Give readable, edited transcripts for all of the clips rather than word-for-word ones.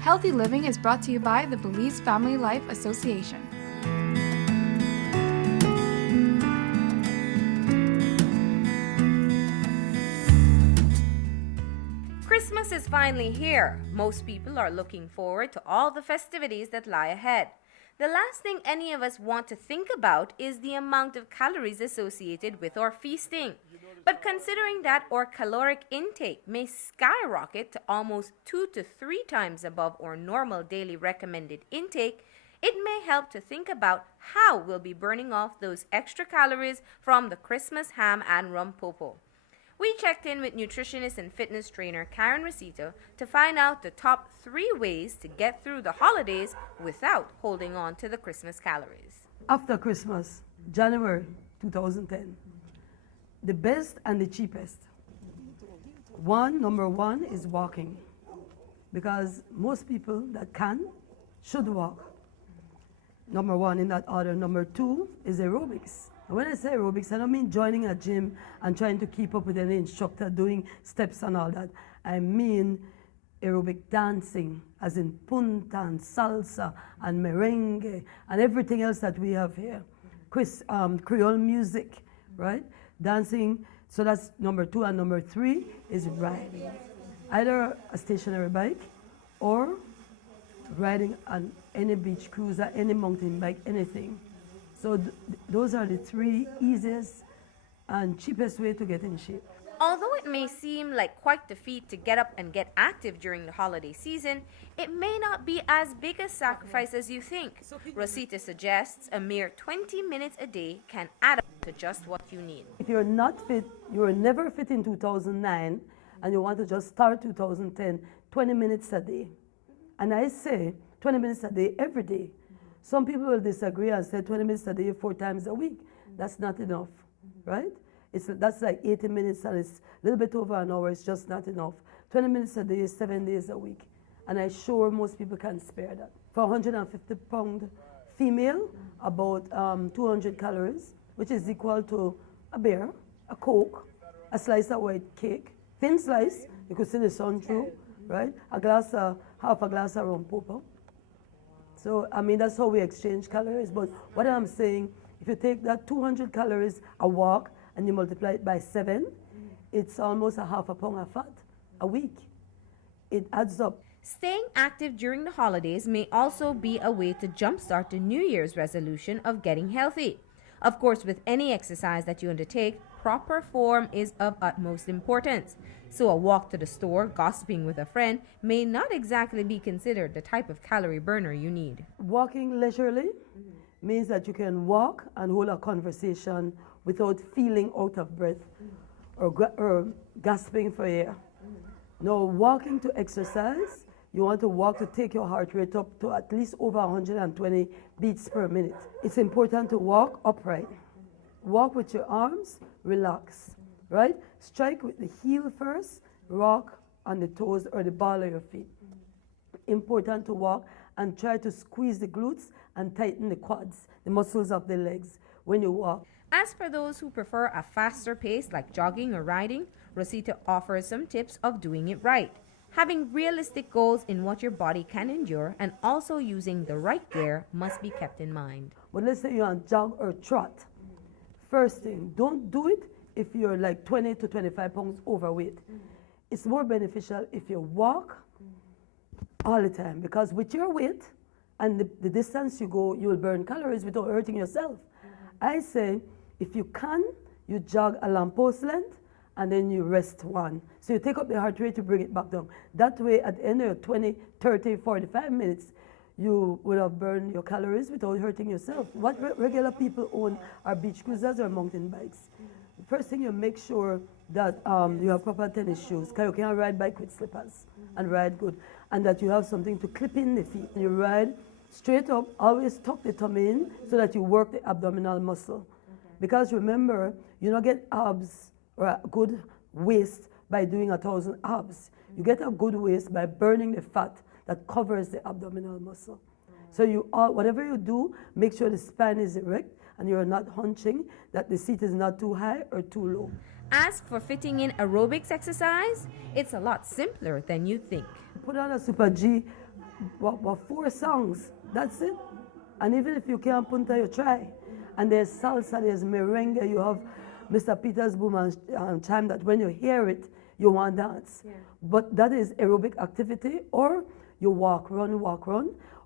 Healthy Living is brought to you by the Belize Family Life Association. Christmas is finally here. Most people are looking forward to all the festivities that lie ahead. The last thing any of us want to think about is the amount of calories associated with our feasting. But considering that our caloric intake may skyrocket to almost 2 to 3 times above our normal daily recommended intake, it may help to think about how we'll be burning off those extra calories from the Christmas ham and rum popo. We checked in with nutritionist and fitness trainer Karen Rosito to find out the top 3 ways to get through the holidays without holding on to the Christmas calories. After Christmas, January 2010, the best and the cheapest. Number one is walking, because most people that can should walk. Number one in that order. Number 2 is aerobics. And when I say aerobics, I don't mean joining a gym and trying to keep up with any instructor doing steps and all that. I mean aerobic dancing, as in punta and salsa and merengue and everything else that we have here. Creole music, right? Dancing. So that's number 2. And number 3 is riding. Either a stationary bike or riding on any beach cruiser, any mountain bike, anything. So those are the 3 easiest and cheapest way to get in shape. Although it may seem like quite the feat to get up and get active during the holiday season, it may not be as big a sacrifice as you think. Rosita suggests a mere 20 minutes a day can add up to just what you need. If you're not fit, you were never fit in 2009, and you want to just start 2010, 20 minutes a day. And I say 20 minutes a day every day. Some people will disagree and say 20 minutes a day 4 times a week. That's not enough, right? That's like 80 minutes, and it's a little bit over an hour. It's just not enough. 20 minutes a day is 7 days a week. And I'm sure most people can spare that. For a 150-pound female, about 200 calories, which is equal to a beer, a Coke, a slice of white cake, thin slice, you could see the sun through, right? Half a glass of rum popo. So, I mean, that's how we exchange calories. But what I'm saying, if you take that 200 calories a walk and you multiply it by 7, it's almost a half a pound of fat a week. It adds up. Staying active during the holidays may also be a way to jumpstart the New Year's resolution of getting healthy. Of course, with any exercise that you undertake, proper form is of utmost importance. So a walk to the store, gossiping with a friend, may not exactly be considered the type of calorie burner you need. Walking leisurely means that you can walk and hold a conversation without feeling out of breath or gasping for air. Now, walking to exercise, you want to walk to take your heart rate up to at least over 120 beats per minute. It's important to walk upright. Walk with your arms, relax, right? Strike with the heel first, rock on the toes or the ball of your feet. Important to walk and try to squeeze the glutes and tighten the quads, the muscles of the legs when you walk. As for those who prefer a faster pace like jogging or riding, Rosita offers some tips of doing it right. Having realistic goals in what your body can endure and also using the right gear must be kept in mind. But let's say you're on jog or trot. First thing, don't do it if you're like 20 to 25 pounds overweight. It's more beneficial if you walk all the time, because with your weight and the distance you go, you will burn calories without hurting yourself. I say, if you can, you jog a lamppost length and then you rest 1. So you take up the heart rate to bring it back down. That way, at the end of your 20, 30, 45 minutes, you will have burned your calories without hurting yourself. What regular people own are beach cruisers or mountain bikes. First thing, you make sure that you have proper tennis shoes, because you can't ride bike with slippers and ride good. And that you have something to clip in the feet. You ride straight up, always tuck the tummy in so that you work the abdominal muscle. Because remember, you don't get abs or a good waist by doing 1,000 abs. You get a good waist by burning the fat that covers the abdominal muscle. So whatever you do, make sure the spine is erect and you're not hunching, that the seat is not too high or too low. As for fitting in aerobics exercise, it's a lot simpler than you think. Put on a Super G what 4 songs. That's it. And even if you can't punta, you try. And there's salsa, there's merengue, you have Mr. Peter's boom and chime that when you hear it, you want to dance. Yeah. But that is aerobic activity, or you walk, run,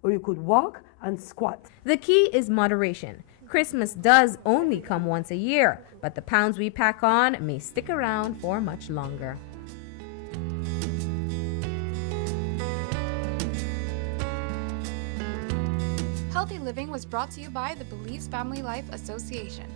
or you could walk and squat. The key is moderation. Christmas does only come once a year, but the pounds we pack on may stick around for much longer. Healthy Living was brought to you by the Belize Family Life Association.